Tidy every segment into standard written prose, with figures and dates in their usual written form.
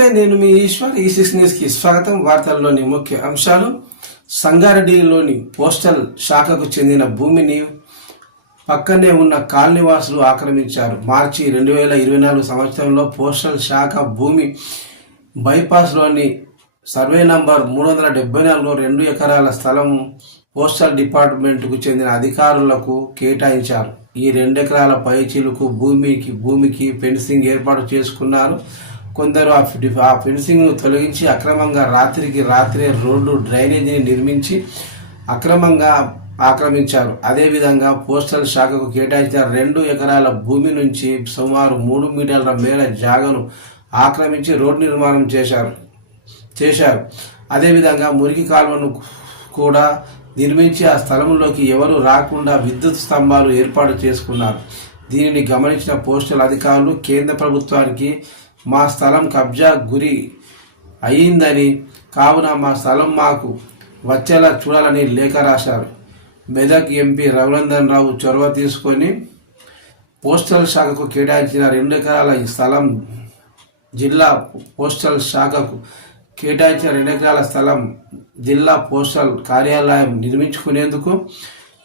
నమస్తే, నేను మీ ఈశ్వర్. ఈ6 న్యూస్కి స్వాగతం. వార్తల్లోని ముఖ్య అంశాలు: సంగారెడ్డిలోని పోస్టల్ శాఖకు చెందిన భూమిని పక్కనే ఉన్న కాలనీవాసులు ఆక్రమించారు. మార్చి 2024 సంవత్సరంలో పోస్టల్ శాఖ భూమి బైపాస్లోని సర్వే నంబర్ 374లో 2 ఎకరాల స్థలం పోస్టల్ డిపార్ట్మెంట్కు చెందిన అధికారులకు కేటాయించారు. ఈ 2 ఎకరాల పైచిలుకు భూమికి ఫెన్సింగ్ ఏర్పాటు చేసుకున్నారు. కొందరు ఆ ఫెన్సింగ్ను తొలగించి అక్రమంగా రాత్రే రోడ్డు డ్రైనేజీని నిర్మించి అక్రమంగా ఆక్రమించారు. అదేవిధంగా పోస్టల్ శాఖకు కేటాయించిన 2 ఎకరాల భూమి నుంచి సుమారు 3 మీటర్ల మేర జాగను ఆక్రమించి రోడ్డు నిర్మాణం చేశారు. అదేవిధంగా మురికి కాలువను కూడా నిర్మించి ఆ స్థలంలోకి ఎవరు రాకుండా విద్యుత్ స్తంభాలు ఏర్పాటు చేసుకున్నారు. దీనిని గమనించిన పోస్టల్ అధికారులు కేంద్ర ప్రభుత్వానికి మా స్థలం కబ్జా గురి అయ్యిందని, కావున మా స్థలం మాకు వచ్చేలా చూడాలని లేఖ రాశారు. మెదక్ ఎంపీ రఘునందన్ రావు చొరవ తీసుకొని పోస్టల్ శాఖకు కేటాయించిన 2 ఎకరాల స్థలం జిల్లా పోస్టల్ శాఖకు కేటాయించిన 2 ఎకరాల స్థలం జిల్లా పోస్టల్ కార్యాలయం నిర్మించుకునేందుకు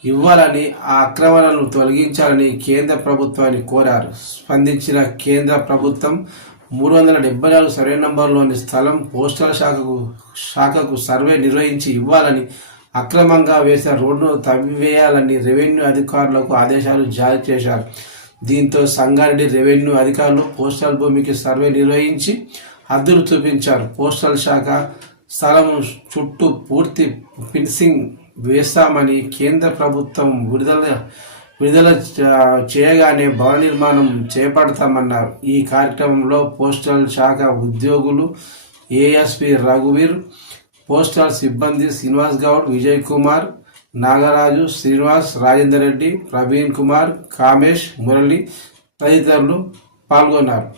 ఇవ్వాలని, ఆ అక్రమాలను తొలగించాలని కేంద్ర ప్రభుత్వాన్ని కోరారు. స్పందించిన కేంద్ర ప్రభుత్వం 374 సర్వే నంబర్లోని స్థలం పోస్టల్ శాఖకు సర్వే నిర్వహించి ఇవ్వాలని, అక్రమంగా వేసిన రోడ్డును తవ్వివేయాలని రెవెన్యూ అధికారులకు ఆదేశాలు జారీ చేశారు. దీంతో సంగారెడ్డి రెవెన్యూ అధికారులు పోస్టల్ భూమికి సర్వే నిర్వహించి హద్దులు చూపించారు. పోస్టల్ శాఖ స్థలం చుట్టూ పూర్తి ఫెన్సింగ్ వేస్తామని కేంద్ర ప్రభుత్వం విడుదల చేయగానే భవన నిర్మాణం చేపడతామన్నారు. ఈ కార్యక్రమంలో పోస్టల్ శాఖ ఉద్యోగులు ఏఎస్పి రఘువీర్, పోస్టల్ సిబ్బంది శ్రీనివాస్ గౌడ్, విజయ్ కుమార్, నాగరాజు, శ్రీనివాస్, రాజేందర్ రెడ్డి, ప్రవీణ్ కుమార్, కామేష్, మురళి తదితరులు పాల్గొన్నారు.